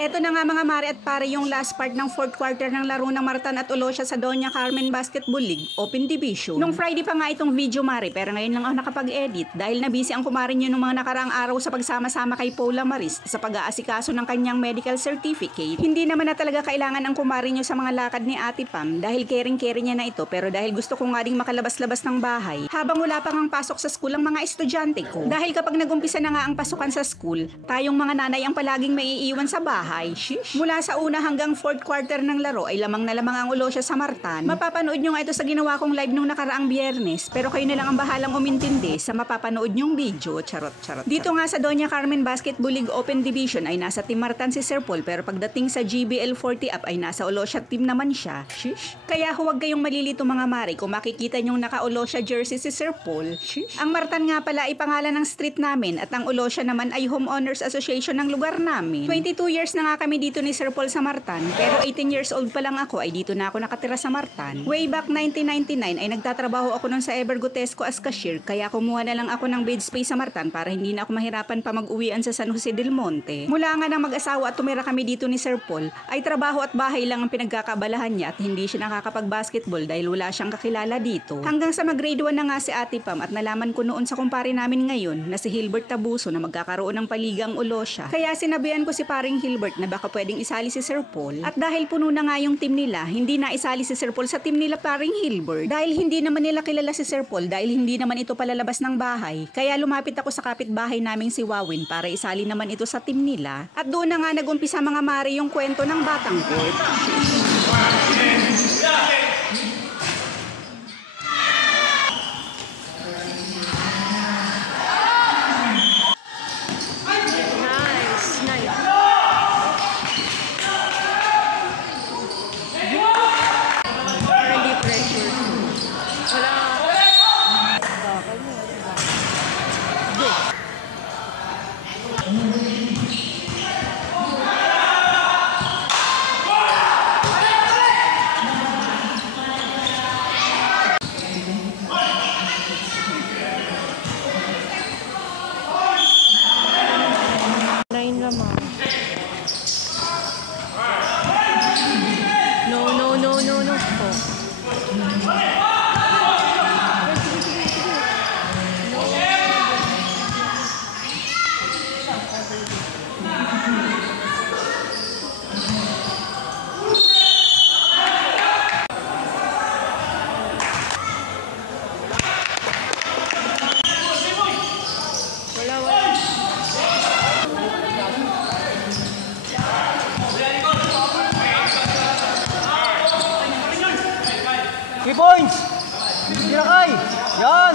Eto na nga mga mare at pare yung last part ng fourth quarter ng laro ng Martan at Olosya sa Doña Carmen Basketball League Open Division. Nung Friday pa nga itong video mare, pero ngayon lang ako nakapag-edit dahil nabisi ang kumare nyo nung mga nakaraang araw sa pagsama-sama kay Paula Maris sa pag-aasikaso ng kanyang medical certificate. Hindi naman na talaga kailangan ang kumare nyo sa mga lakad ni Ate Pam dahil caring-caring niya na ito, pero dahil gusto ko nga ding makalabas-labas ng bahay habang wala pa ngang pasok sa school ang mga estudyante ko. Dahil kapag nagumpisa na nga ang pasukan sa school, tayong mga nanay ang palaging maiiwan sa bahay. Shish. Mula sa una hanggang fourth quarter ng laro ay lamang na lamang ang Olosya sa Martan. Mapapanood nyo nga ito sa ginawa kong live nung nakaraang Biyernes, pero kayo na lang ang bahalang umintindi sa mapapanood nyong video. Charot. Dito nga sa Doña Carmen Basketball League Open Division ay nasa Team Martan si Sir Paul, pero pagdating sa GBL 40 up ay nasa Olosya team naman siya. Shish. Kaya huwag kayong malilito mga mare kung makikita nyong naka-Olosya jersey si Sir Paul. Shish. Ang Martan nga pala ay pangalan ng street namin at ang Olosya naman ay Homeowners Association ng lugar namin. 22 years na nga kami dito ni Sir Paul sa Martan, pero 18 years old pa lang ako ay dito na ako nakatira sa Martan. Way back 1999 ay nagtatrabaho ako nun sa Evergotesco as cashier, kaya kumuha na lang ako ng bed space sa Martan para hindi na ako mahirapan pa mag-uwian sa San Jose del Monte. Mula nga ng mag-asawa at tumira kami dito ni Sir Paul, ay trabaho at bahay lang ang pinagkakabalahan niya at hindi siya nakakapag-basketball dahil wala siyang kakilala dito. Hanggang sa mag-grade 1 na nga si Ate Pam at nalaman ko noon sa kumpare namin ngayon na si Hilbert Tabuso na magkakaroon ng paligang Olosya. Kaya sinabihan ko si paring Hilbert na baka pwedeng isali si Sir Paul. At dahil puno na nga yung team nila, hindi na isali si Sir Paul sa team nila paring Hilbert. Dahil hindi naman nila kilala si Sir Paul, dahil hindi naman ito palalabas ng bahay. Kaya lumapit ako sa kapitbahay naming si Wawin para isali naman ito sa team nila. At doon na nga nagumpisa mga mare yung kwento ng batang court. No. Wala. 3 points! Kinakay! Yan!